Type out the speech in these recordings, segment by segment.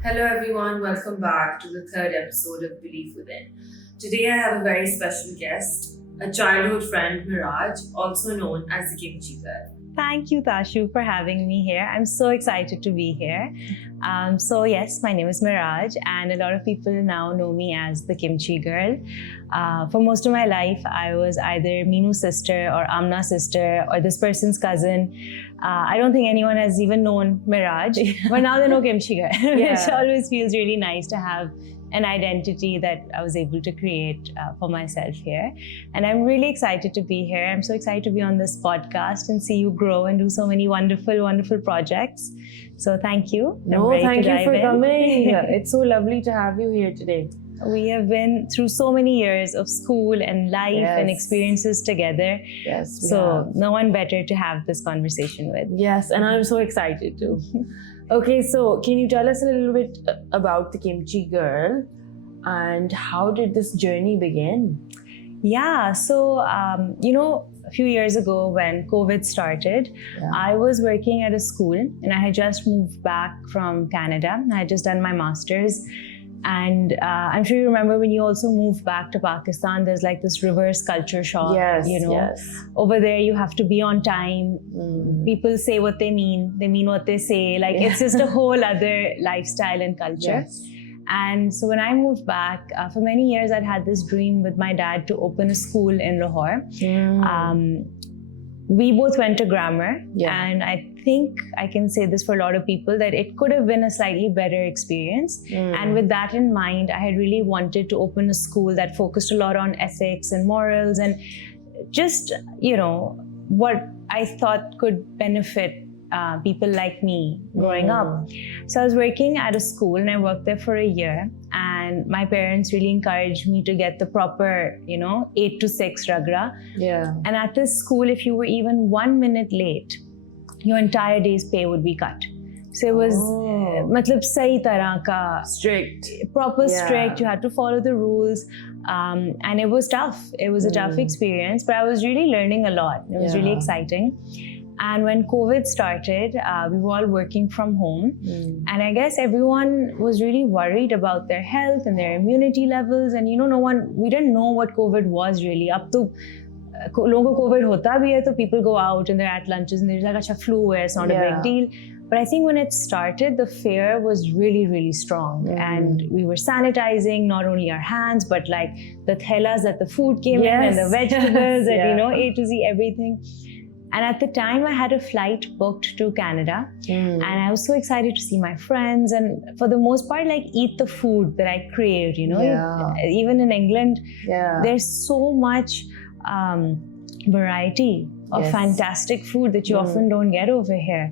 Hello, everyone. Welcome back to the third episode of Belief Within. Today, I have a very special guest, a childhood friend, Meraj, also known as the Kimchi Girl. Thank you, Tashu, for having me here. I'm so excited to be here. Yes, my name is Meraj, and a lot of people now know me as the Kimchi Girl. For most of my life, I was either Minu's sister or Amna's sister or this person's cousin. I don't think anyone has even known Meraj, but now they know Kimchi Girl, which always feels really nice to have an identity that I was able to create for myself here. And I'm really excited to be here. I'm so excited to be on this podcast and see you grow and do so many wonderful, wonderful projects. So thank you. Thank you for coming. It's so lovely to have you here today. We have been through so many years of school and life and experiences together. Yes. So no one better to have this conversation with. Yes, and I'm so excited too. Okay, so can you tell us a little bit about the Kimchi Girl and how did this journey begin? Yeah, so, a few years ago when COVID started, I was working at a school and I had just moved back from Canada. I had just done my master's. And I'm sure you remember when you also moved back to Pakistan, there's like this reverse culture shock. Over there you have to be on time. People say what they mean what they say. Like it's just a whole other lifestyle and culture. And so when I moved back, for many years I'd had this dream with my dad to open a school in Lahore. We both went to grammar, and I think I can say this for a lot of people that it could have been a slightly better experience. And with that in mind, I had really wanted to open a school that focused a lot on ethics and morals and just, what I thought could benefit people like me growing up. So I was working at a school and I worked there for a year, and my parents really encouraged me to get the proper 8 to 6 ragra. And at this school, if you were even 1 minute late, your entire day's pay would be cut. So it was matlab sahi tarah ka strict, strict. You had to follow the rules, and it was tough. It was a tough experience, but I was really learning a lot. It was really exciting. And when COVID started, we were all working from home. And I guess everyone was really worried about their health and their immunity levels. And we didn't know what COVID was really. Up to logo COVID hota bhi hai, so people go out and they're at lunches and they're like, acha, flu hai, it's not a big deal. But I think when it started, the fear was really, really strong. And we were sanitizing not only our hands, but like the thelas that the food came in and the vegetables and, A to Z, everything. And at the time, I had a flight booked to Canada, and I was so excited to see my friends and, for the most part, like eat the food that I craved. Even in England, there's so much variety of fantastic food that you often don't get over here.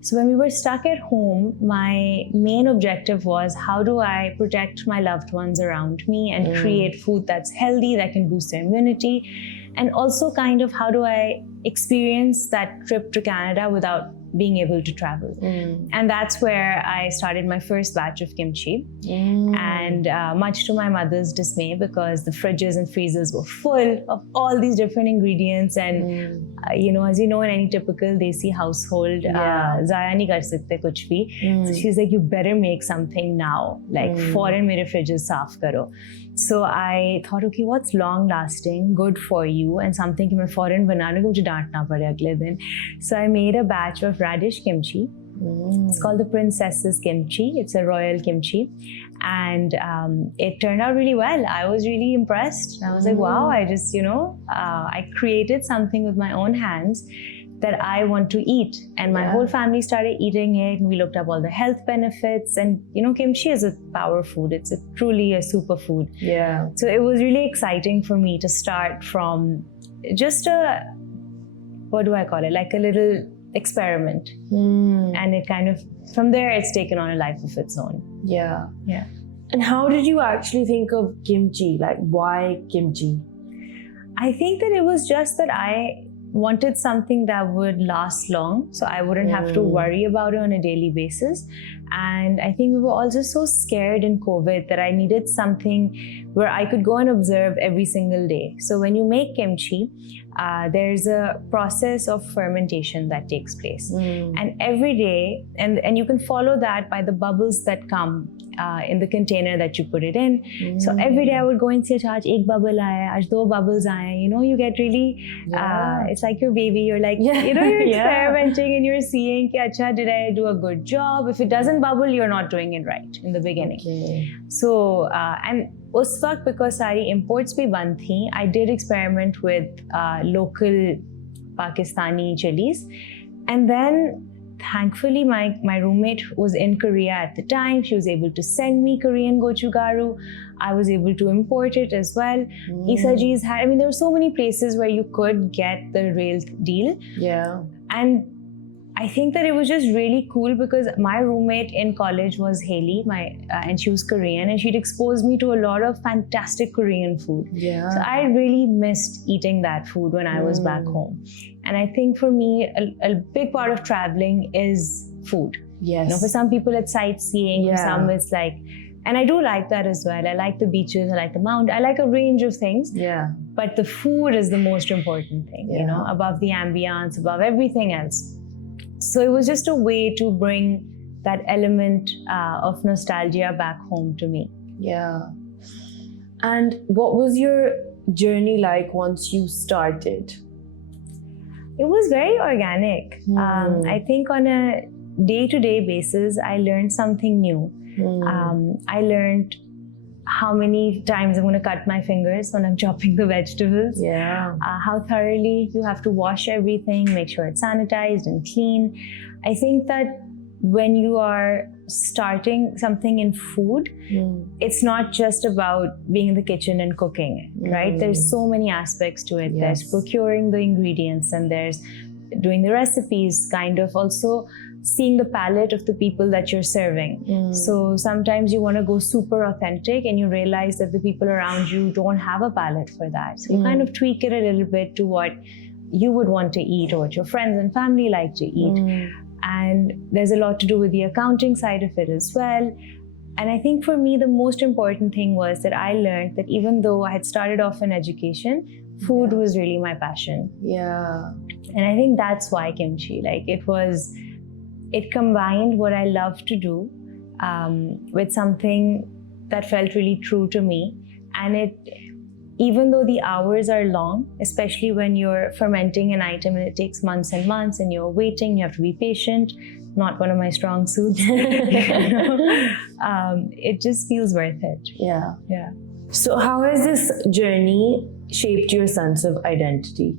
So when we were stuck at home, my main objective was, how do I protect my loved ones around me and create food that's healthy, that can boost their immunity? And also kind of, how do I experience that trip to Canada without being able to travel? And that's where I started my first batch of kimchi. And much to my mother's dismay, because the fridges and freezers were full of all these different ingredients. And, as you know, in any typical Desi household, zaya nahi kar sakte kuch bhi. So she's like, you better make something now. Like, foreign mere fridges saaf karo. So I thought, okay, what's long lasting, good for you, and something कि मैं foreign बना लूँ, मुझे डांटना पड़े अगले दिन. So I made a batch of radish kimchi. It's called the Princess's Kimchi. It's a royal kimchi. And it turned out really well. I was really impressed. I was like, wow, I just, I created something with my own hands that I want to eat. And my whole family started eating it. And we looked up all the health benefits. And, kimchi is a power food. It's truly a superfood. So it was really exciting for me to start from just what do I call it? Like a little experiment. And it kind of, from there, it's taken on a life of its own. Yeah. And how did you actually think of kimchi? Like, why kimchi? I think that it was just that I wanted something that would last long, so I wouldn't have to worry about it on a daily basis. And I think we were all just so scared in COVID that I needed something where I could go and observe every single day. So when you make kimchi, there's a process of fermentation that takes place. And every day, and you can follow that by the bubbles that come in the container that you put it in. So every day I would go and say, "Aaj ek bubble aaya, aaj do bubbles aaya." You know, you get really, it's like your baby. You're like, you know, you're experimenting and you're seeing, ki, "Acha, did I do a good job?" If it doesn't bubble, you're not doing it right in the beginning. So, and उस वक्त because सारी imports भी बंद थी, I did experiment with local Pakistani chilies, and then thankfully my roommate was in Korea at the time. She was able to send me Korean gochugaru. I was able to import it as well. Isaji's had, I mean, there were so many places where you could get the real deal. Yeah. And I think that it was just really cool because my roommate in college was Haley, and she was Korean, and she'd exposed me to a lot of fantastic Korean food. Yeah. So I really missed eating that food when I was back home. And I think for me, a big part of traveling is food. Yes. You know, for some people it's sightseeing, for some it's like, and I do like that as well. I like the beaches, I like the mountain, I like a range of things. Yeah. But the food is the most important thing, you know, above the ambience, above everything else. So it was just a way to bring that element of nostalgia back home to me. Yeah. And what was your journey like once you started? It was very organic. I think on a day-to-day basis, I learned something new. I learned how many times I'm going to cut my fingers when I'm chopping the vegetables. Yeah. How thoroughly you have to wash everything, make sure it's sanitized and clean. I think that when you are starting something in food, it's not just about being in the kitchen and cooking, right? There's so many aspects to it. Yes. There's procuring the ingredients, and there's doing the recipes, kind of also seeing the palate of the people that you're serving. So sometimes you want to go super authentic and you realize that the people around you don't have a palate for that. So you kind of tweak it a little bit to what you would want to eat or what your friends and family like to eat. And there's a lot to do with the accounting side of it as well. And I think for me, the most important thing was that I learned that even though I had started off in education, food was really my passion. Yeah. And I think that's why kimchi, like it combined what I love to do with something that felt really true to me. And even though the hours are long, especially when you're fermenting an item and it takes months and months and you're waiting, you have to be patient, not one of my strong suits, it just feels worth it. Yeah. Yeah. So how has this journey shaped your sense of identity?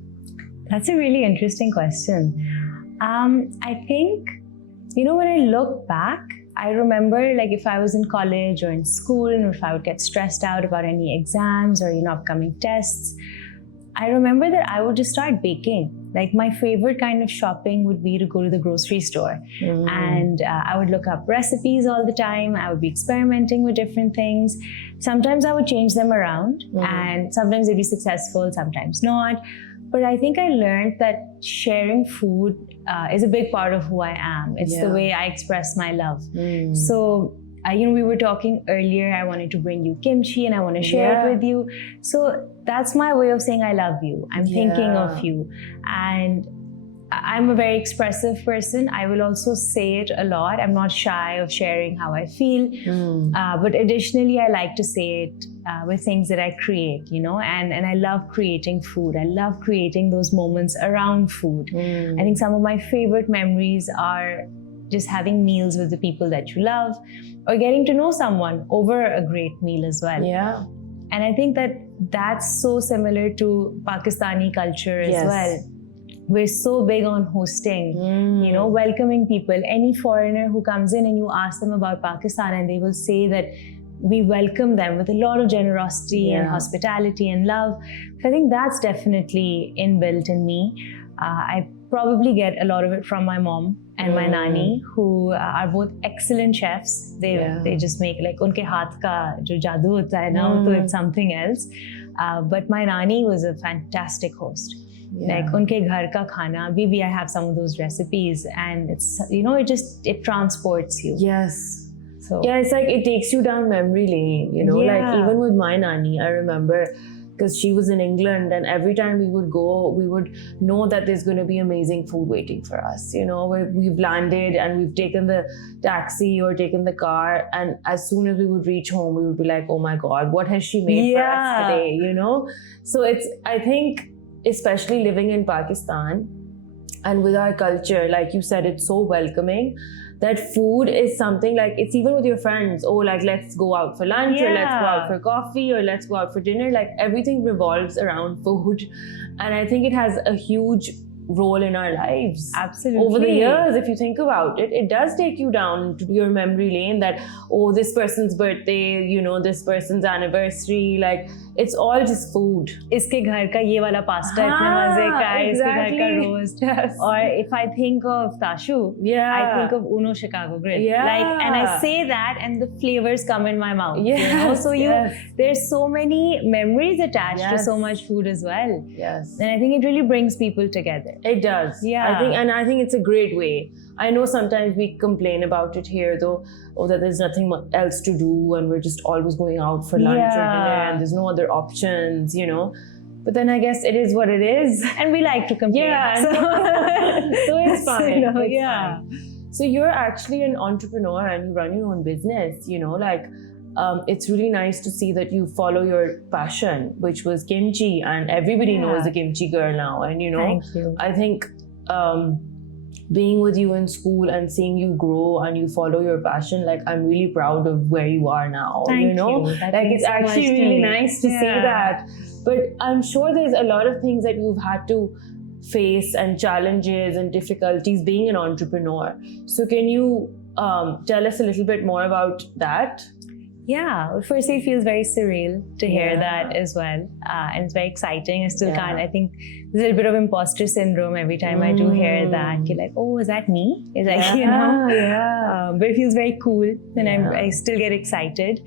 That's a really interesting question. I think, you know, when I look back, I remember like if I was in college or in school and if I would get stressed out about any exams or, you know, upcoming tests, I remember that I would just start baking. Like my favorite kind of shopping would be to go to the grocery store. And I would look up recipes all the time. I would be experimenting with different things. Sometimes I would change them around and sometimes they'd be successful, sometimes not. But I think I learned that sharing food is a big part of who I am. It's the way I express my love. So, you know, we were talking earlier, I wanted to bring you kimchi and I want to share it with you. So that's my way of saying I love you. I'm thinking of you. And I'm a very expressive person. I will also say it a lot. I'm not shy of sharing how I feel. But additionally, I like to say it with things that I create, you know, and I love creating food. I love creating those moments around food. I think some of my favorite memories are just having meals with the people that you love or getting to know someone over a great meal as well. Yeah. And I think that that's so similar to Pakistani culture as well. We're so big on hosting, you know, welcoming people. Any foreigner who comes in and you ask them about Pakistan and they will say that we welcome them with a lot of generosity and hospitality and love. So I think that's definitely inbuilt in me. I probably get a lot of it from my mom and my nani, who are both excellent chefs. They just make like unke haath ka jo jadoo hota hai na, so it's something else. But my nani was a fantastic host. Like unke ghar ka khana, maybe I have some of those recipes, and it's, it transports you. Yes. So Yeah, it's like it takes you down memory lane, like even with my nanny, I remember, because she was in England, and every time we would go, we would know that there's going to be amazing food waiting for us. We've landed and we've taken the taxi or taken the car, and as soon as we would reach home, we would be like, oh my God, what has she made for us today, So I think, especially living in Pakistan and with our culture, like you said, it's so welcoming. That food is something, like, it's even with your friends. Oh, like, let's go out for lunch, or let's go out for coffee, or let's go out for dinner. Like, everything revolves around food. And I think it has a huge role in our lives. Absolutely. Over the years, if you think about it, it does take you down to your memory lane that, oh, this person's birthday, this person's anniversary, like, it's all just food. Iske ghar ka ye wala pasta itne maze ka hai, iske ghar ka roast. Or if I think of Tashu, I think of Uno Chicago Grill. And I say that and the flavors come in my mouth. So there's so many memories attached to so much food as well. Yes. And I think it really brings people together. It does. I think it's a great way. I know sometimes we complain about it here, though, that there's nothing else to do and we're just always going out for lunch or dinner and there's no other options, But then I guess it is what it is. And we like to complain. So it's fine. It's fine. So you're actually an entrepreneur and you run your own business, it's really nice to see that you follow your passion, which was kimchi, and everybody knows the Kimchi Girl now. And Thank you. I think being with you in school and seeing you grow and you follow your passion, like, I'm really proud of where you are now. Thank you. Like, it's actually really nice to say that. But I'm sure there's a lot of things that you've had to face and challenges and difficulties being an entrepreneur. So can you tell us a little bit more about that? Yeah, firstly, it feels very surreal to hear that as well. And it's very exciting. I still can't. I think there's a little bit of imposter syndrome every time I do hear that. You're like, oh, is that me? It's like, but it feels very cool. And I still get excited.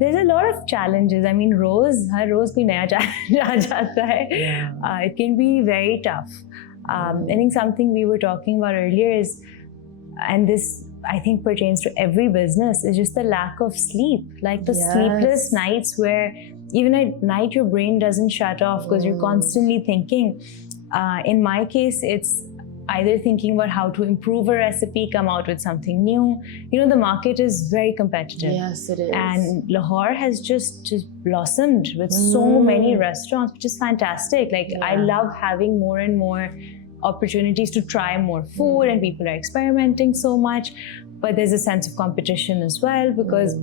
There's a lot of challenges. I mean, har roz koi naya challenge aa jata hai. It can be very tough. I think something we were talking about earlier is, and this I think pertains to every business, is just the lack of sleep. Like the sleepless nights where even at night your brain doesn't shut off because you're constantly thinking. In my case, it's either thinking about how to improve a recipe, come out with something new. The market is very competitive. Yes, it is. And Lahore has just blossomed with so many restaurants, which is fantastic. Like, I love having more and more opportunities to try more food, and people are experimenting so much. But there's a sense of competition as well, because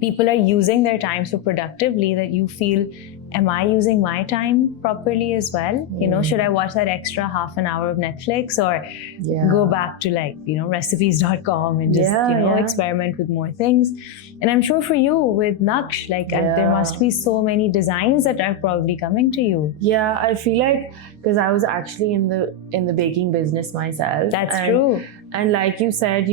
people are using their time so productively that you feel, am I using my time properly as well? Should I watch that extra half an hour of Netflix, or go back to recipes.com and just experiment with more things? And I'm sure for you with Naksh, there must be so many designs that are probably coming to you. Yeah, I feel like, because I was actually in the baking business myself. That's true. And like you said,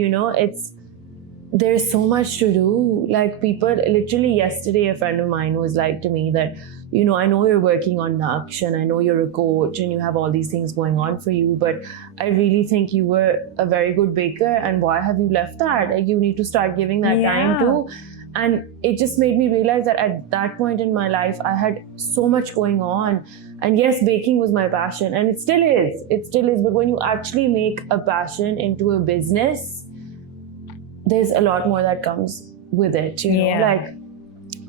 there's so much to do. Like, people, literally yesterday, a friend of mine was like to me that, I know you're working on Naksh and I know you're a coach and you have all these things going on for you, but I really think you were a very good baker, and why have you left that? Like, you need to start giving that time too. And it just made me realize that at that point in my life, I had so much going on. And yes, baking was my passion, and it still is. But when you actually make a passion into a business, there's a lot more that comes with it, like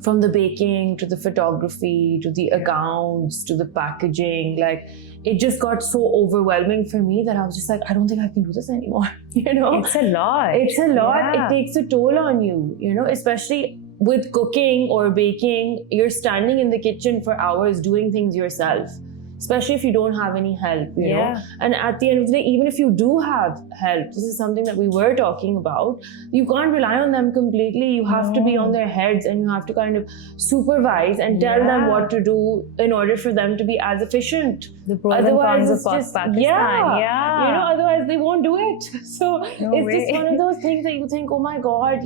from the baking to the photography to the accounts to the packaging. Like, it just got so overwhelming for me that I was just like, I don't think I can do this anymore. It's a lot. It takes a toll on you, especially with cooking or baking. You're standing in the kitchen for hours doing things yourself, especially if you don't have any help, you know. And at the end of the day, even if you do have help, this is something that we were talking about, you can't rely on them completely. You have to be on their heads, and you have to kind of supervise and tell them what to do in order for them to be as efficient. The pros and cons of Pakistan. Otherwise they won't do it. So it's just one of those things that you think, oh my God,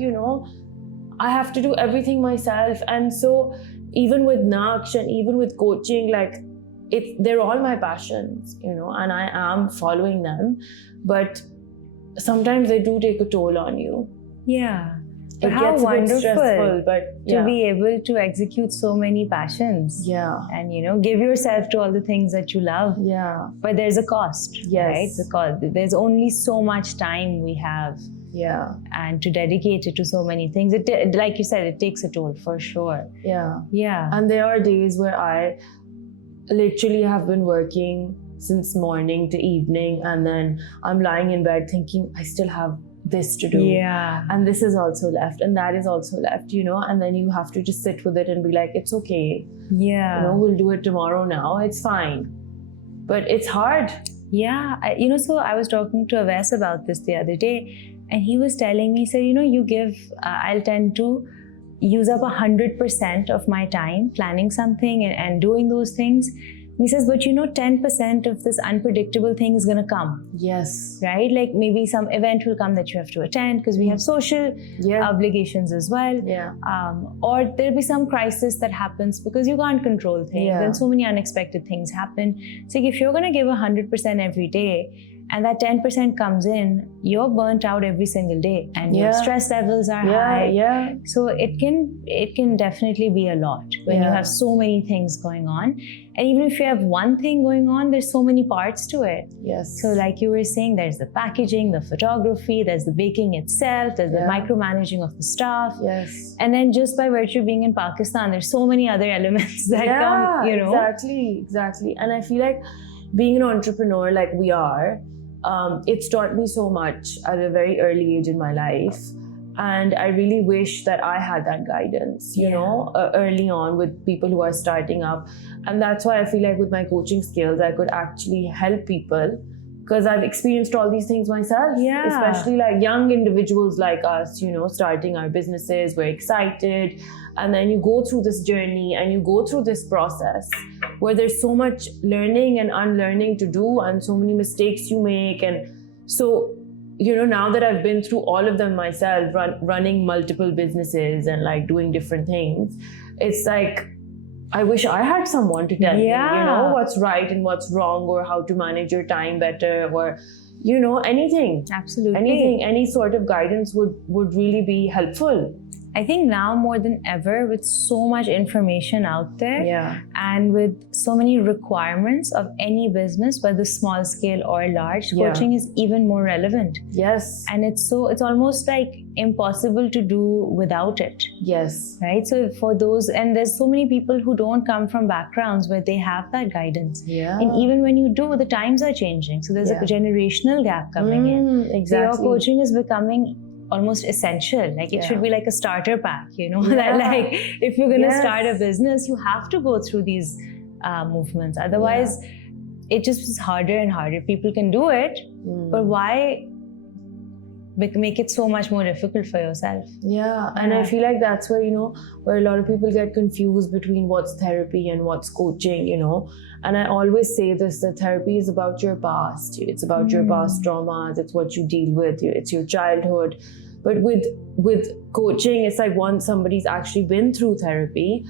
I have to do everything myself. And so even with Naksh and even with coaching, like, they're all my passions, you know, and I am following them, but sometimes they do take a toll on you. Yeah. It But how gets a bit wonderful stressful, but to yeah. be able to execute so many passions. Yeah. And, you know, give yourself to all the things that you love. Yeah. But there's a cost, Yes. right? There's only so much time we have, Yeah. and to dedicate it to so many things. Like you said, it takes a toll for sure. Yeah. Yeah. And there are days where I literally have been working since morning to evening, and then I'm lying in bed thinking, I still have this to do. Yeah. And this is also left, and that is also left, you know, and then you have to just sit with it and be like, it's okay. Yeah. You know, we'll do it tomorrow now. It's fine. But it's hard. Yeah. So I was talking to Aves about this the other day, and he was telling me, he said, I'll tend to use up 100% of my time planning something and doing those things. And he says, but 10% of this unpredictable thing is going to come. Yes. Right? Like maybe some event will come that you have to attend because we have social obligations as well. Yeah. Or there'll be some crisis that happens because you can't control things. Yeah. And so many unexpected things happen. So if you're going to give 100% every day, and that 10% comes in, you're burnt out every single day, and your stress levels are high. Yeah. So it can definitely be a lot when you have so many things going on. And even if you have one thing going on, there's so many parts to it. Yes. So like you were saying, there's the packaging, the photography, there's the baking itself, there's the micromanaging of the staff. Yes. And then just by virtue of being in Pakistan, there's so many other elements that come, Exactly. And I feel like being an entrepreneur like we are, it's taught me so much at a very early age in my life. And I really wish that I had that guidance, you know, early on with people who are starting up. And that's why I feel like with my coaching skills, I could actually help people because I've experienced all these things myself. Yeah. Especially like young individuals like us, you know, starting our businesses, we're excited. And then you go through this journey and you go through this process where there's so much learning and unlearning to do and so many mistakes you make. And so, you know, now that I've been through all of them myself, running multiple businesses and like doing different things, it's like, I wish I had someone to tell me, you know, what's right and what's wrong, or how to manage your time better, or, you know, anything. Absolutely. Anything, any sort of guidance would really be helpful. I think now more than ever, with so much information out there and with so many requirements of any business, whether small scale or large, coaching is even more relevant. Yes. And it's almost like impossible to do without it. Yes. Right? So for those, and there's so many people who don't come from backgrounds where they have that guidance. Yeah. And even when you do, the times are changing. So there's a generational gap coming in. Exactly. So your coaching is becoming almost essential. Like it should be like a starter pack, you know, that like if you're going to start a business, you have to go through these movements. Otherwise, it just is harder and harder. People can do it, but why make it so much more difficult for yourself? Yeah, and I feel like that's where, you know, where a lot of people get confused between what's therapy and what's coaching, you know. And I always say this, that therapy is about your past. It's about your past traumas. It's what you deal with. It's your childhood. But with coaching, it's like once somebody's actually been through therapy,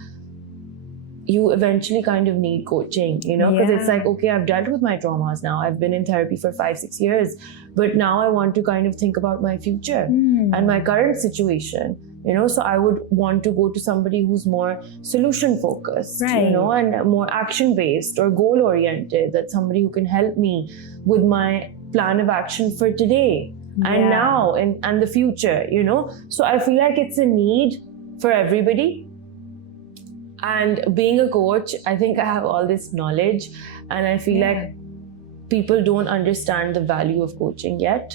you eventually kind of need coaching, you know, because it's like, okay, I've dealt with my traumas now. I've been in therapy for 5-6 years, but now I want to kind of think about my future and my current situation, you know. So I would want to go to somebody who's more solution focused, you know, and more action based or goal oriented. That's somebody who can help me with my plan of action for today and now and the future, you know. So I feel like it's a need for everybody. And being a coach, I think I have all this knowledge, and I feel like people don't understand the value of coaching yet,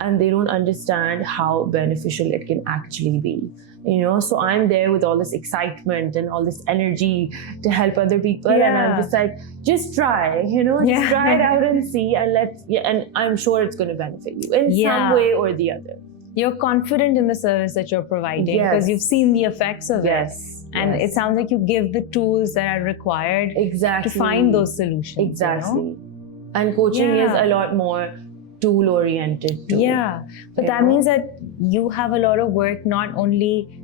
and they don't understand how beneficial it can actually be, you know. So I'm there with all this excitement and all this energy to help other people, and I'm just like, just try, you know, just try it out and see, and and I'm sure it's going to benefit you in some way or the other. You're confident in the service that you're providing because you've seen the effects of it. And it sounds like you give the tools that are required to find those solutions. Exactly. You know? And coaching is a lot more tool oriented too. Yeah. But that means that you have a lot of work not only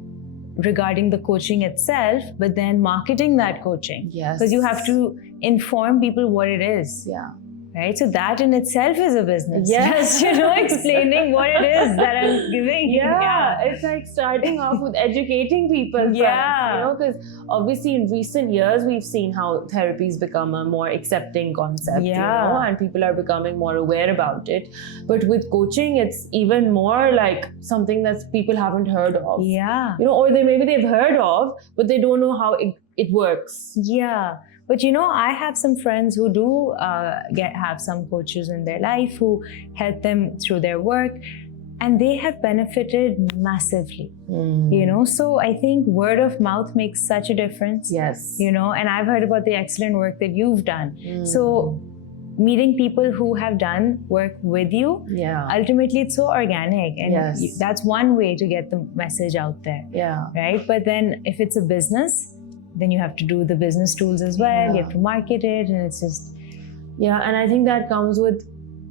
regarding the coaching itself, but then marketing that coaching. Yes. Because you have to inform people what it is. Yeah. Right? So that in itself is a business. Yes. Just, explaining what it is that I'm giving. Yeah, it's like starting off with educating people first, because obviously in recent years we've seen how therapy's become a more accepting concept, and people are becoming more aware about it. But with coaching, it's even more like something that people haven't heard of. Yeah. Or maybe they've heard of, but they don't know how it works. Yeah. But I have some friends who do have some coaches in their life who help them through their work, and they have benefited massively. So I think word of mouth makes such a difference. Yes. And I've heard about the excellent work that you've done. So meeting people who have done work with you, ultimately it's so organic, and that's one way to get the message out there. Yeah. Right? But then if it's a business, then you have to do the business tools as well. You have to market it, and it's just... Yeah, and I think that comes with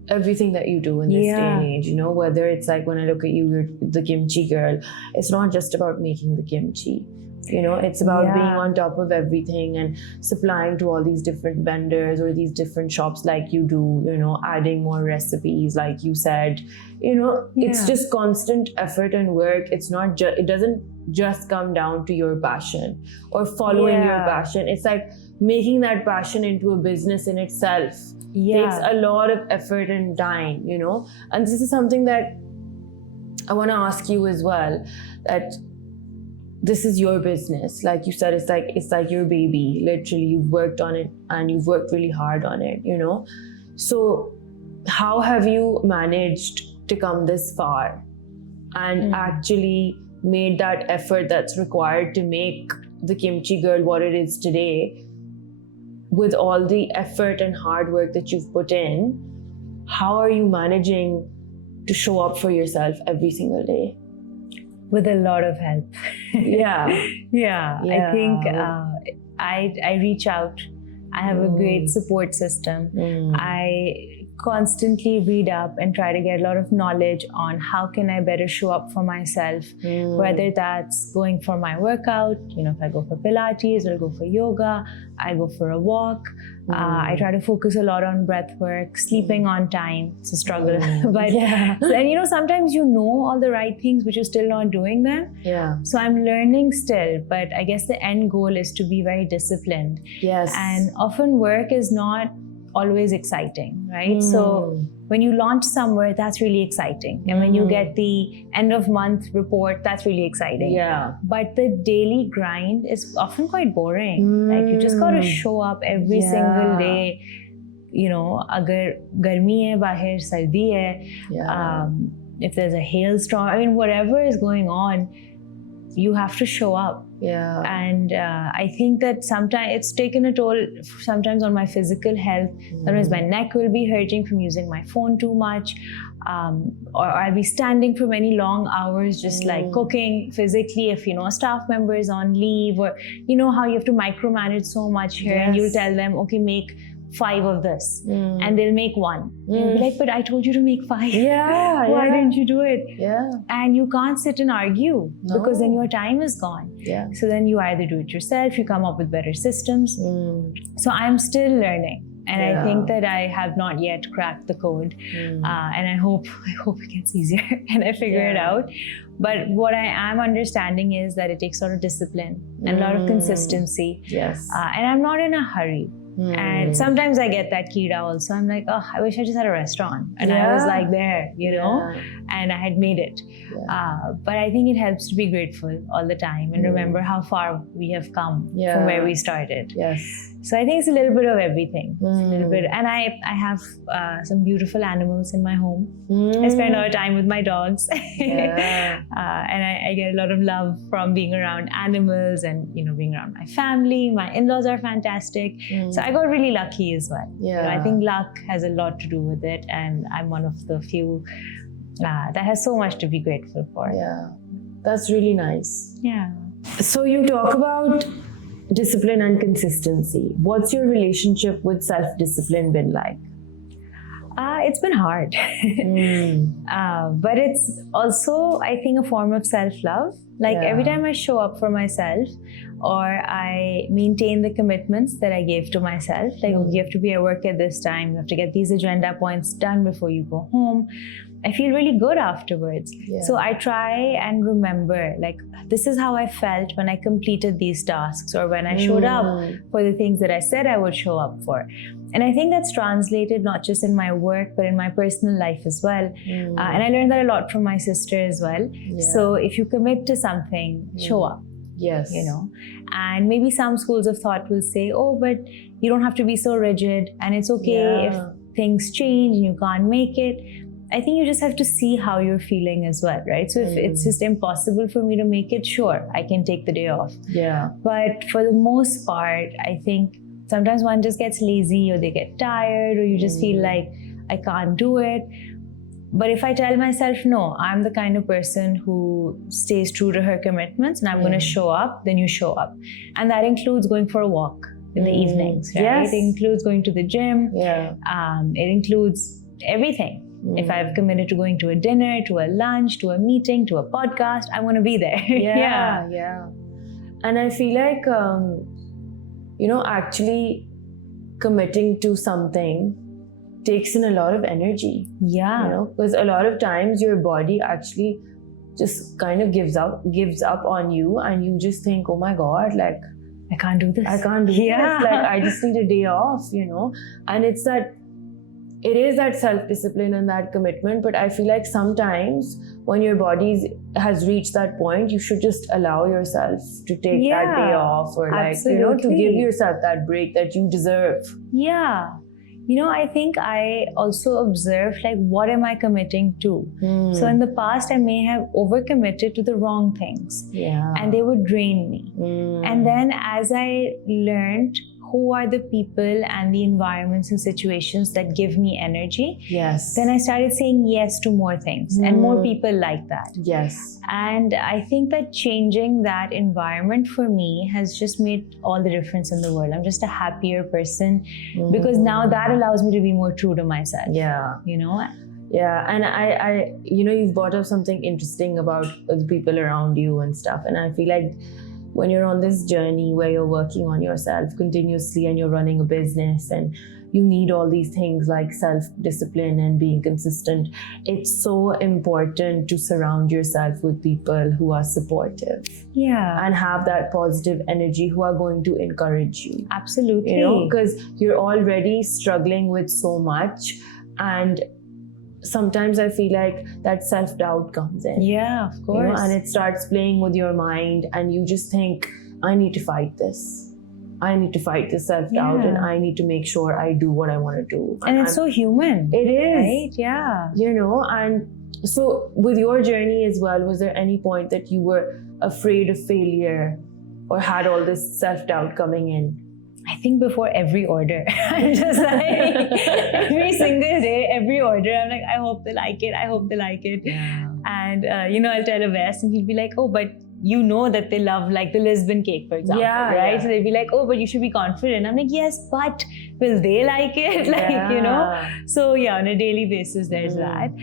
everything that you do in this day and age, whether it's like when I look at you, you're the Kimchi Girl. It's not just about making the kimchi. It's about being on top of everything and supplying to all these different vendors or these different shops like you do, adding more recipes like you said. It's just constant effort and work. It's not it doesn't just come down to your passion or following your passion. It's like making that passion into a business in itself. Takes a lot of effort and time, and this is something that I want to ask you as well, that this is your business. Like you said, it's like your baby. Literally, you've worked on it and you've worked really hard on it, So how have you managed to come this far and actually made that effort that's required to make the Kimchi Girl what it is today? With all the effort and hard work that you've put in, how are you managing to show up for yourself every single day? With a lot of help. Yeah. I think I reach out. I have a great support system. I constantly read up and try to get a lot of knowledge on how can I better show up for myself, whether that's going for my workout, if I go for Pilates or go for yoga, I go for a walk. I try to focus a lot on breath work, sleeping on time. It's a struggle. But and sometimes all the right things, but you're still not doing them. Yeah. So I'm learning still, but I guess the end goal is to be very disciplined. Yes. And often work is not always exciting, right? So when you launch somewhere, that's really exciting. And when you get the end of month report, that's really exciting. Yeah. But the daily grind is often quite boring. Like you just got to show up every single day. Agar garmi hai bahar, sardi hai, if there's a hailstorm, whatever is going on, you have to show up. Yeah. And I think that sometimes it's taken a toll sometimes on my physical health. Sometimes my neck will be hurting from using my phone too much, or I'll be standing for many long hours just like cooking physically if a staff member is on leave, or how you have to micromanage so much here. And you'll tell them, okay, make 5 of this, and they'll make 1. You'll be like, but I told you to make 5. Why didn't you do it? And you can't sit and argue because then your time is gone. So then you either do it yourself, you come up with better systems. So I'm still learning. And I think that I have not yet cracked the code. And I hope it gets easier and I figure it out. But what I am understanding is that it takes a lot of discipline and a lot of consistency. Yes. And I'm not in a hurry. And sometimes I get that kira also. I'm like, I wish I just had a restaurant. And I was like there, and I had made it. But I think it helps to be grateful all the time and remember how far we have come from where we started. Yes. So I think it's a little bit of everything. It's a little bit, and I have some beautiful animals in my home. I spend a lot of time with my dogs, and I get a lot of love from being around animals and being around my family. My in-laws are fantastic, so I got really lucky as well. I think luck has a lot to do with it, and I'm one of the few that has so much to be grateful for. Yeah, that's really nice. Yeah. So you talk about discipline and consistency. What's your relationship with self-discipline been like? It's been hard. But it's also, I think, a form of self-love. Like every time I show up for myself or I maintain the commitments that I gave to myself, like you have to be at work at this time, you have to get these agenda points done before you go home, I feel really good afterwards. So I try and remember, like, this is how I felt when I completed these tasks or when I showed up for the things that I said I would show up for. And I think that's translated not just in my work, but in my personal life as well. And I learned that a lot from my sister as well. So if you commit to something, show up. Yes. You know, and maybe some schools of thought will say, oh, but you don't have to be so rigid and it's okay if things change and you can't make it. I think you just have to see how you're feeling as well, right? So if it's just impossible for me to make it, sure, I can take the day off. But for the most part, I think sometimes one just gets lazy or they get tired or you just feel like I can't do it. But if I tell myself, no, I'm the kind of person who stays true to her commitments and I'm going to show up, then you show up. And that includes going for a walk in the evenings, right? It includes going to the gym. It includes everything. If I've committed to going to a dinner, to a lunch, to a meeting, to a podcast, I want to be there. And I feel like, actually committing to something takes in a lot of energy. Because a lot of times your body actually just kind of gives up on you and you just think, oh my God, like, I can't do this. Like, I just need a day off, And it is that self-discipline and that commitment, but I feel like sometimes when your body has reached that point, you should just allow yourself to take that day off or to give yourself that break that you deserve. I think I also observed, like, what am I committing to? So in the past, I may have overcommitted to the wrong things and they would drain me. And then as I learned who are the people and the environments and situations that give me energy, then I started saying yes to more things and more people like that. And I think that changing that environment for me has just made all the difference in the world. I'm just a happier person because now that allows me to be more true to myself. And I you've brought up something interesting about the people around you and stuff, and I feel like when you're on this journey where you're working on yourself continuously and you're running a business and you need all these things like self-discipline and being consistent, it's so important to surround yourself with people who are supportive. And have that positive energy who are going to encourage you. Absolutely. Because you're already struggling with so much, and sometimes I feel like that self-doubt comes in. Of course. And it starts playing with your mind and you just think, I need to fight this. I need to fight this self-doubt and I need to make sure I do what I want to do. And it's so human. It is. Right? And so with your journey as well, was there any point that you were afraid of failure or had all this self-doubt coming in? I think before every order, I'm just like, every single day, every order, I'm like, I hope they like it. I hope they like it. And, I'll tell a West and he'll be like, oh, but you know that they love like the Lisbon cake, for example, right? So they'll be like, oh, but you should be confident. I'm like, yes, but will they like it? So on a daily basis, there's that.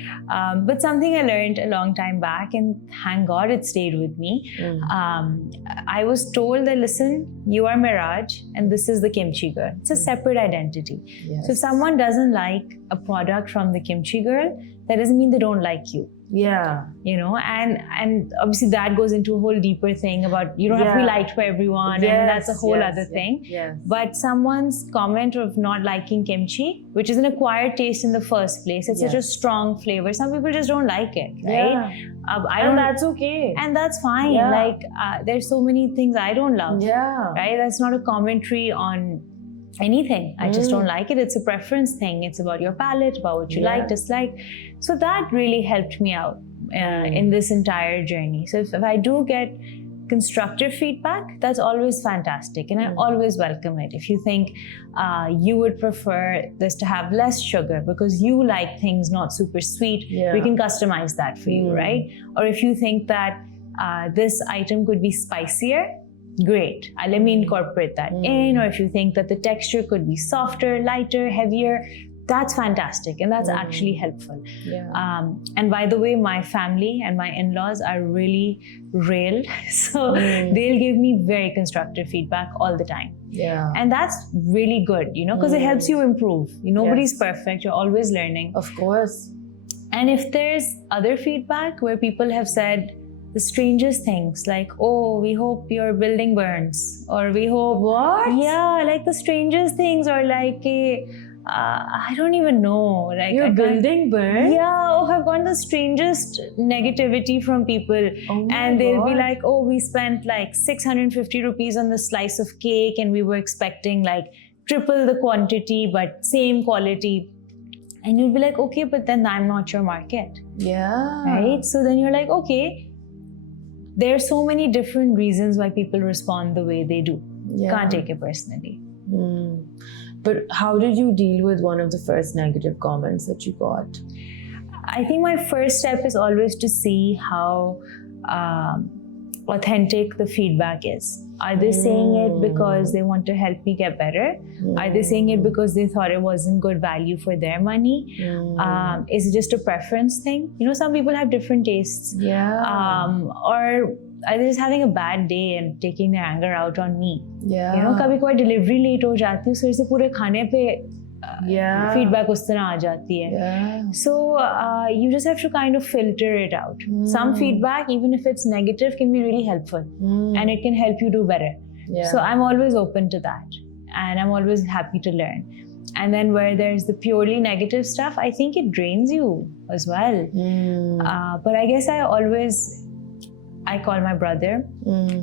But something I learned a long time back, and thank God it stayed with me. I was told that, listen, you are Meraj and this is the Kimchi Girl. It's a separate identity. So if someone doesn't like a product from the Kimchi Girl, that doesn't mean they don't like you. And obviously that goes into a whole deeper thing about you don't have to be liked by everyone, and that's a whole other thing. But someone's comment of not liking kimchi, which is an acquired taste in the first place, it's such a strong flavor. Some people just don't like it, right? And that's okay. And that's fine. There's so many things I don't love, right? That's not a commentary on anything. I just don't like it. It's a preference thing. It's about your palate, about what you like, dislike. So that really helped me out in this entire journey. So if I do get constructive feedback, that's always fantastic. And I always welcome it. If you think you would prefer this to have less sugar because you like things not super sweet, we can customize that for you, right? Or if you think that this item could be spicier, great, let me incorporate that in. Or if you think that the texture could be softer, lighter, heavier, that's fantastic, and that's actually helpful. Yeah. And by the way, my family and my in-laws are really real, so they'll give me very constructive feedback all the time. Yeah. And that's really good, because it helps you improve. Nobody's perfect, you're always learning. Of course. And if there's other feedback where people have said the strangest things, like, oh, we hope your building burns, or we hope... What? Yeah, like the strangest things, or like I don't even know. Like Your building burned? Yeah, I've gotten the strangest negativity from people. Oh my and they'll be God. like, oh, we spent like 650 rupees on the slice of cake and we were expecting like triple the quantity but same quality. And you'll be like, okay, but then I'm not your market. Yeah. Right? So then you're like, okay, there are so many different reasons why people respond the way they do. Yeah. Can't take it personally. But how did you deal with one of the first negative comments that you got? I think my first step is always to see how authentic the feedback is. Are they saying it because they want to help me get better? Are they saying it because they thought it wasn't good value for their money? Is it just a preference thing? Some people have different tastes. Yeah. Or are they just having a bad day and taking their anger out on me? Yeah. कभी कोई delivery late हो जाती है, उससे पूरे खाने पे Yeah. feedback उस तरह आ जाती है. Yeah. So you just have to kind of filter it out. Some feedback, even if it's negative, can be really helpful and it can help you do better. Yeah. So I'm always open to that and I'm always happy to learn. And then where there's the purely negative stuff, I think it drains you as well. But I guess I call my brother,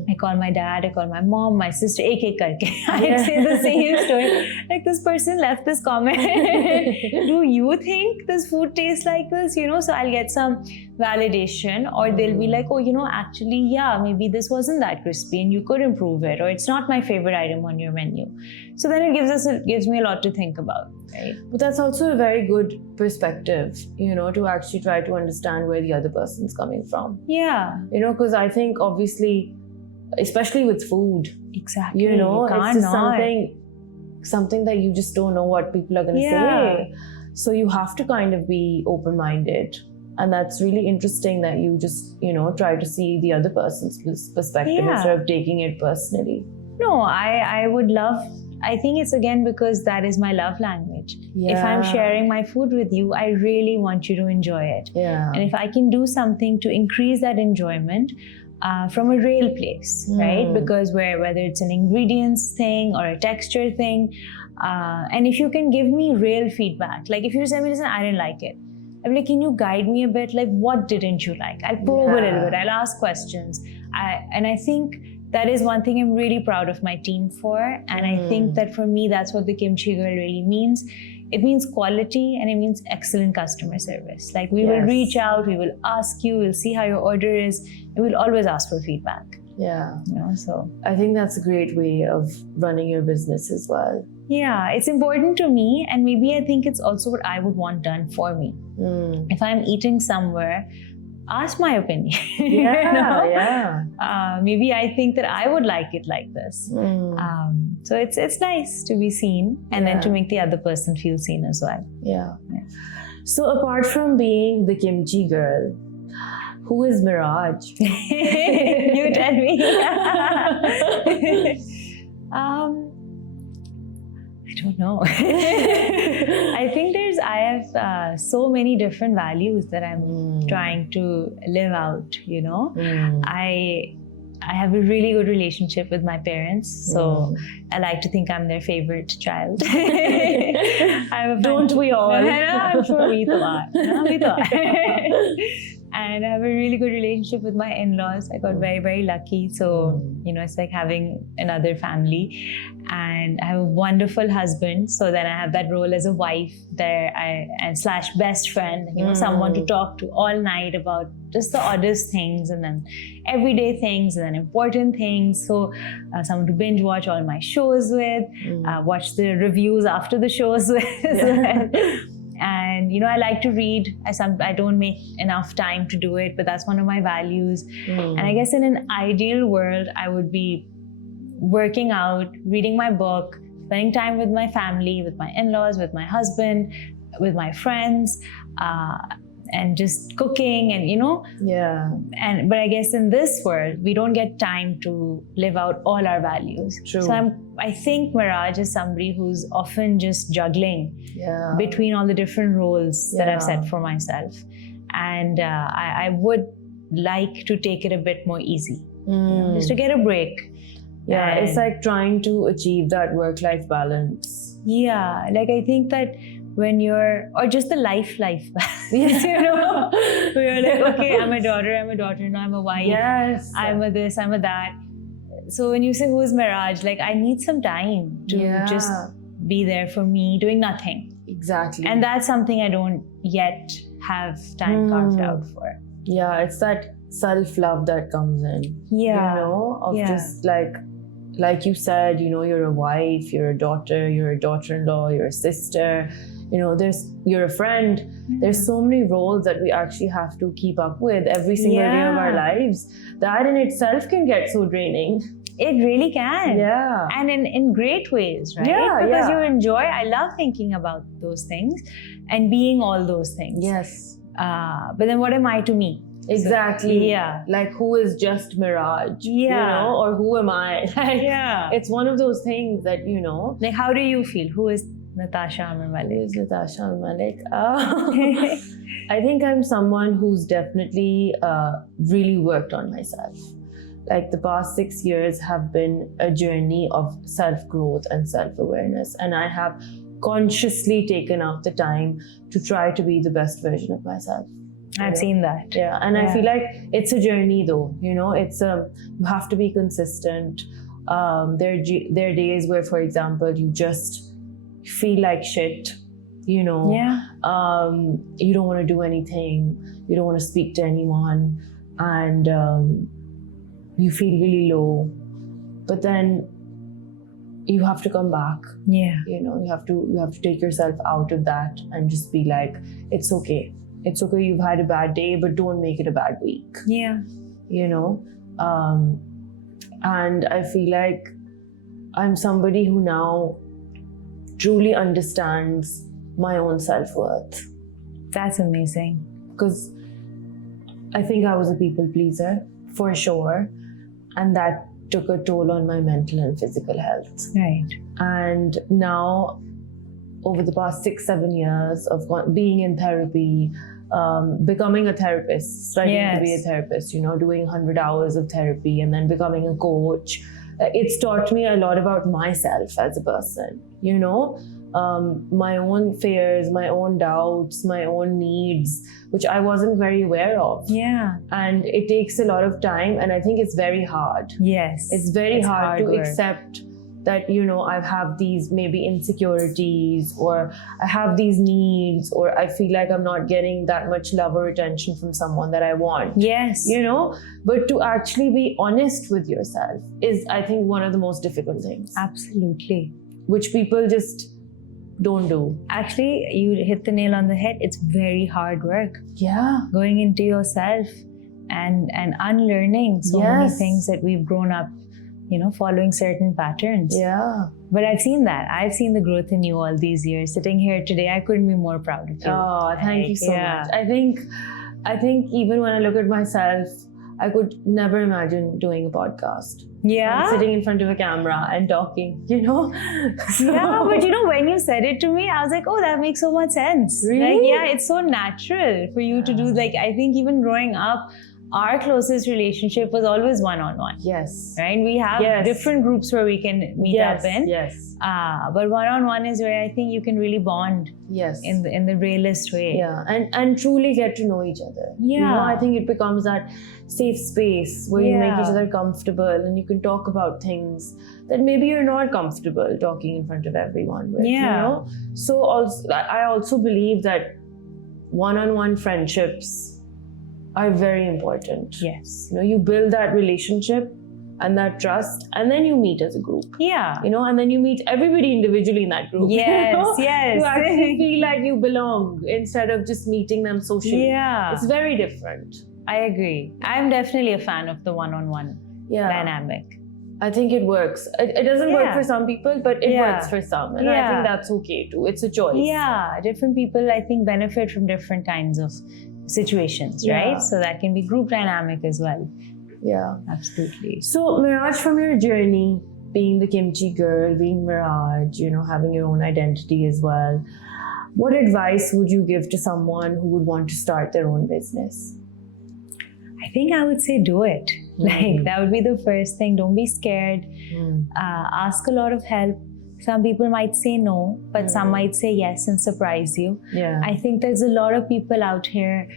I call my dad, I call my mom, my sister, ek karke. I say the same story. Like, this person left this comment. Do you think this food tastes like this? So I'll get some validation, or they'll be like, oh, actually, yeah, maybe this wasn't that crispy and you could improve it, or it's not my favorite item on your menu. So then it gives me a lot to think about, right? But that's also a very good perspective, to actually try to understand where the other person's coming from. Yeah. Because I think obviously, especially with food, Exactly. it's just not. something that you just don't know what people are going to say. So you have to kind of be open-minded. And that's really interesting that you just, try to see the other person's perspective instead of taking it personally. No, I think it's again because that is my love language. If I'm sharing my food with you, I really want you to enjoy it. Yeah. And if I can do something to increase that enjoyment from a real place, right? Because whether it's an ingredients thing or a texture thing, and if you can give me real feedback, like if you tell me, listen, I didn't like it, I'm like, can you guide me a bit? Like, what didn't you like? I'll probe a little bit. I'll ask questions. And I think that is one thing I'm really proud of my team for. And I think that for me, that's what the Kimchi Girl really means. It means quality and it means excellent customer service. Like, we will reach out, we will ask you, we'll see how your order is, and we'll always ask for feedback. Yeah. So I think that's a great way of running your business as well. yeah, it's important to me, and maybe I think it's also what I would want done for me. If I'm eating somewhere, ask my opinion. Yeah. Maybe I think that I would like it like this. So it's nice to be seen, and then to make the other person feel seen as well. Yeah. So apart from being the Kimchi Girl, who is Meraj? You tell me. I don't know. I think I have so many different values that I'm trying to live out, I have a really good relationship with my parents, so I like to think I'm their favorite child. Don't we all? I'm sure we are. And I have a really good relationship with my in-laws. I got very, very lucky. So, it's like having another family. And I have a wonderful husband. So then I have that role as a wife there and / best friend, someone to talk to all night about just the oddest things, and then everyday things, and then important things. So someone to binge watch all my shows with, watch the reviews after the shows with. And I like to read. I don't make enough time to do it, but that's one of my values. And I guess in an ideal world, I would be working out, reading my book, spending time with my family, with my in-laws, with my husband, with my friends, and just cooking, and Yeah. but I guess in this world we don't get time to live out all our values. True. So I think Meraj is somebody who's often just juggling Yeah. between all the different roles that I've Yeah. set for myself, and I would like to take it a bit more easy, just to get a break. Yeah, And- it's like trying to achieve that work-life balance. Yeah, like I think that when you're, or just the life balance, where you're like, okay, I'm a daughter-in-law, I'm a wife, Yes. I'm a this, I'm a that. So when you say who is Meraj, like I need some time to Yeah. just be there for me, doing nothing. Exactly. And that's something I don't yet have time carved out for. Yeah, it's that self-love that comes in. Yeah. Of Yeah. just like you said, you're a wife, you're a daughter, you're a daughter-in-law, you're a sister, you're a friend. There's so many roles that we actually have to keep up with every single day of our Yeah. lives. That in itself can get so draining. It really can. Yeah. And in great ways, right? Yeah, Because yeah. you enjoy, I love thinking about those things and being all those things. Yes. But then what am I to me? Exactly. Yeah. Like, who is just Meraj? Yeah. Or who am I? Like, Yeah. it's one of those things that, Like, how do you feel? Who is Natasha Amar Who Malik? is Natasha Malik? I think I'm someone who's definitely really worked on myself. Like, the past 6 years have been a journey of self-growth and self-awareness. And I have consciously taken out the time to try to be the best version of myself. I've seen that. Yeah, and I Yeah. feel like it's a journey though, it's you have to be consistent. There are days where, for example, you just feel like shit, Yeah. you don't want to do anything, you don't want to speak to anyone, and you feel really low, but then you have to come back. Yeah. You have to take yourself out of that and just be like, it's okay, you've had a bad day, but don't make it a bad week. Yeah. And I feel like I'm somebody who now truly understands my own self-worth, That's amazing. because I think I was a people pleaser for sure, and that took a toll on my mental and physical health. Right. And now, over the past 6-7 years of being in therapy, becoming a therapist, studying to be a Yes. therapist, doing 100 hours of therapy, and then becoming a coach, it's taught me a lot about myself as a person, my own fears, my own doubts, my own needs, which I wasn't very aware of. Yeah. And it takes a lot of time, and I think it's very hard. Yes. It's very hard to work. accept that, I have these maybe insecurities, or I have these needs, or I feel like I'm not getting that much love or attention from someone that I want. Yes. But to actually be honest with yourself is, I think, one of the most difficult things, Absolutely. which people just don't do. Actually, you hit the nail on the head. It's very hard work. Yeah. Going into yourself and unlearning so many Yes. things that we've grown up, following certain patterns. Yeah. But I've seen that. I've seen the growth in you all these years. Sitting here today, I couldn't be more proud of you. Oh, thank you so Yeah. much. I think even when I look at myself, I could never imagine doing a podcast. Yeah? Sitting in front of a camera and talking, So- Yeah, but when you said it to me, I was like, oh, that makes so much sense. Really? Like, yeah, it's so natural for you to do. Like, I think even growing up, our closest relationship was always one-on-one. Yes. Right? We have Yes. different groups where we can meet Yes. up in. Yes. But one-on-one is where I think you can really bond Yes. in the realest way. Yeah, and truly get to know each other. Yeah. I think it becomes that safe space where you make Yeah. each other comfortable, and you can talk about things that maybe you're not comfortable talking in front of everyone with. Yeah. So I also believe that one-on-one friendships are very important. Yes. You build that relationship and that trust, and then you meet as a group. Yeah. And then you meet everybody individually in that group. Yes, yes. You actually feel like you belong instead of just meeting them socially. Yeah. It's very different. I agree. I'm definitely a fan of the one-on-one Yeah. dynamic. I think it works. It doesn't work for some people, but it Yeah. works for some. And I Yeah. think that's okay too. It's a choice. Yeah, different people, I think, benefit from different kinds of situations, Yeah. right? So that can be group dynamic as well. Yeah. Absolutely. So, Miraj, from your journey, being the Kimchi Girl, being Miraj, having your own identity as well, what advice would you give to someone who would want to start their own business? I think I would say do it. Like, that would be the first thing. Don't be scared. Ask a lot of help. Some people might say no, but some might say yes and surprise you. Yeah. I think there's a lot of people out here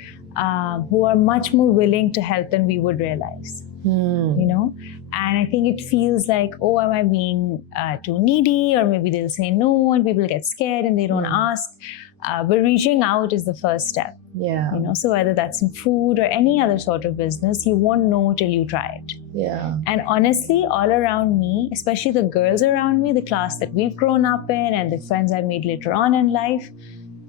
who are much more willing to help than we would realize. And I think it feels like, oh, am I being too needy? Or maybe they'll say no and people get scared and they don't ask. But reaching out is the first step. Yeah. So whether that's in food or any other sort of business, you won't know till you try it. Yeah. And honestly, all around me, especially the girls around me, the class that we've grown up in and the friends I made later on in life,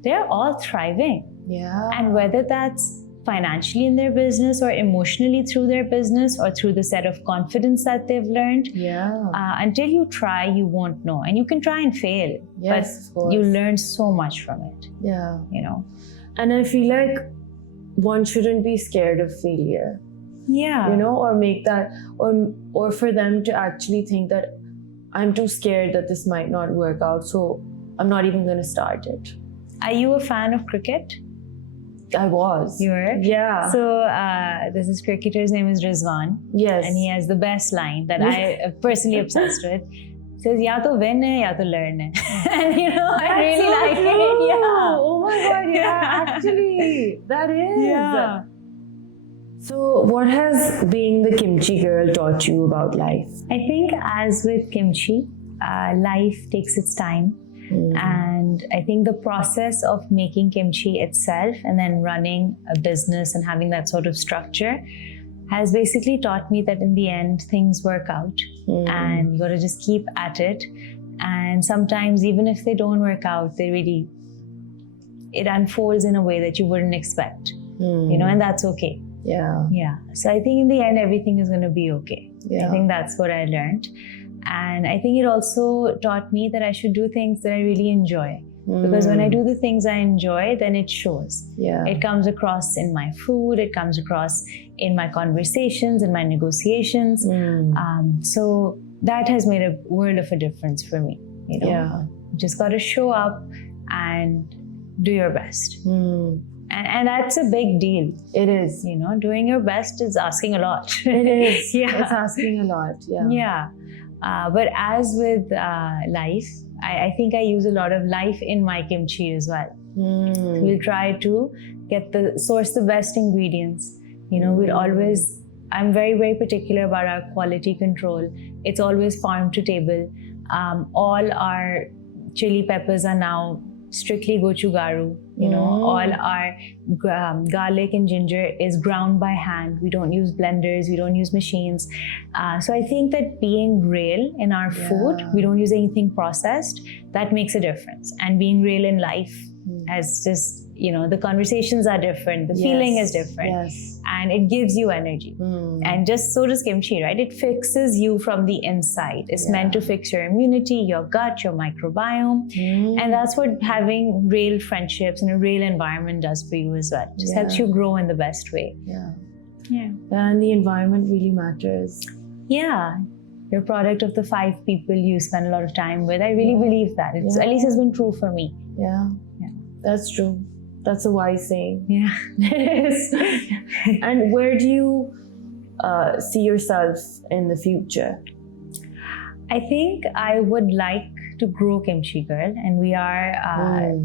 they're all thriving. Yeah. And whether that's financially in their business or emotionally through their business or through the set of confidence that they've learned, until you try, you won't know. And you can try and fail, Yes, of but course. you learn so much from it. Yeah. And I feel like one shouldn't be scared of failure. Yeah. Or make that, or for them to actually think that I'm too scared that this might not work out, so I'm not even going to start it. Are you a fan of cricket? I was. You were? Yeah. So there's this cricketer's name is Rizwan. Yes. And he has the best line that I am personally obsessed with. It says, ya to win hai, ya to learn hai. And I really so like true. it. Yeah. Oh my god, yeah, actually. That is. Yeah. So what has being the Kimchi Girl taught you about life? I think as with kimchi, life takes its time. And I think the process of making kimchi itself and then running a business and having that sort of structure has basically taught me that in the end, things work out and you got to just keep at it. And sometimes even if they don't work out, it unfolds in a way that you wouldn't expect, and that's okay. Yeah. Yeah. So I think in the end, everything is going to be okay. Yeah. I think that's what I learned. And I think it also taught me that I should do things that I really enjoy. Because when I do the things I enjoy, then it shows. Yeah. It comes across in my food, it comes across in my conversations, in my negotiations. So that has made a world of a difference for me. Yeah. You just got to show up and do your best. And that's a big deal. It is. Doing your best is asking a lot. It is. Yeah. It's asking a lot. Yeah. Yeah. But as with life, I think I use a lot of life in my kimchi as well. We'll try to source the best ingredients. I'm very, very particular about our quality control. It's always farm to table. All our chili peppers are now strictly gochugaru. All our garlic and ginger is ground by hand. We don't use blenders, we don't use machines. So I think that being real in our food, we don't use anything processed, that makes a difference. And being real in life as just, the conversations are different, the feeling is different. Yes. And it gives you energy. And just so does kimchi, right? It fixes you from the inside. It's meant to fix your immunity, your gut, your microbiome. And that's what having real friendships in a real environment does for you as well. It just helps you grow in the best way. Yeah. Yeah. And the environment really matters. Yeah. You're a product of the 5 people you spend a lot of time with. I really believe that. At least it's been true for me. Yeah. That's true. That's a wise saying. Yeah. It is. And where do you see yourself in the future? I think I would like to grow Kimchi Girl, and we are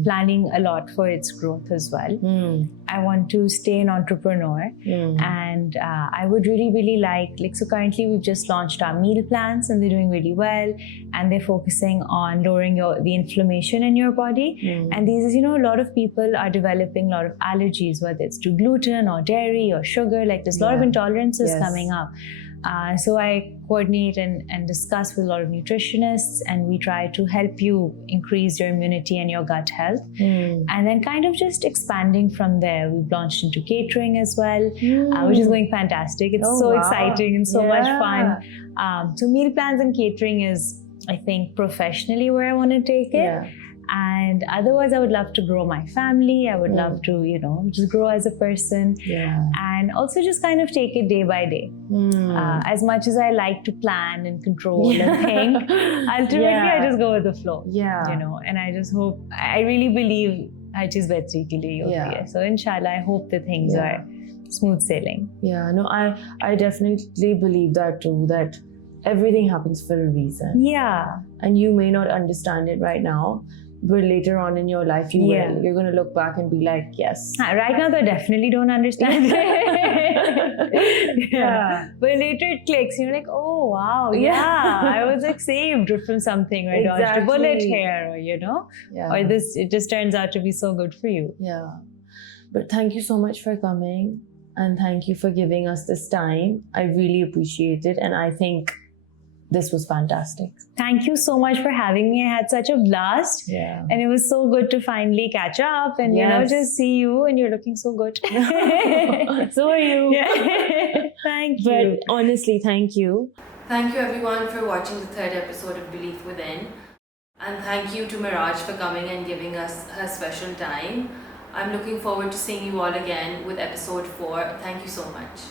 planning a lot for its growth as well. I want to stay an entrepreneur, and I would really, really like, so currently we've just launched our meal plans and they're doing really well, and they're focusing on lowering the inflammation in your body. And these, a lot of people are developing a lot of allergies, whether it's to gluten or dairy or sugar, there's a lot of intolerances coming up. So I coordinate and discuss with a lot of nutritionists, and we try to help you increase your immunity and your gut health. And then kind of just expanding from there. We've launched into catering as well, which is going fantastic. It's so exciting and so much fun. So meal plans and catering is, I think, professionally where I want to take it. Yeah. And otherwise, I would love to grow my family. I would love to, just grow as a person. Yeah. And also just kind of take it day by day. As much as I like to plan and control and think, ultimately I just go with the flow. Yeah. And I just hope, I really believe हर चीज़ बेहतरी के लिए होती है. So inshallah, I hope that things are smooth sailing. Yeah, no, I definitely believe that too, that everything happens for a reason. Yeah. And you may not understand it right now, but later on in your life you will. You're going to look back and be like, yes. Right now, they definitely don't understand it. But later it clicks. You're like, oh, wow. Yeah. I was like saved from something. Right? Exactly. Dodged a bullet here, or this, it just turns out to be so good for you. Yeah. But thank you so much for coming. And thank you for giving us this time. I really appreciate it. And I think this was fantastic. Thank you so much for having me. I had such a blast. Yeah. And it was so good to finally catch up and, just see you, and you're looking so good. So are you. Yeah. Thank you. But honestly, thank you. Thank you everyone for watching the third episode of Belief Within. And thank you to Meraj for coming and giving us her special time. I'm looking forward to seeing you all again with episode 4. Thank you so much.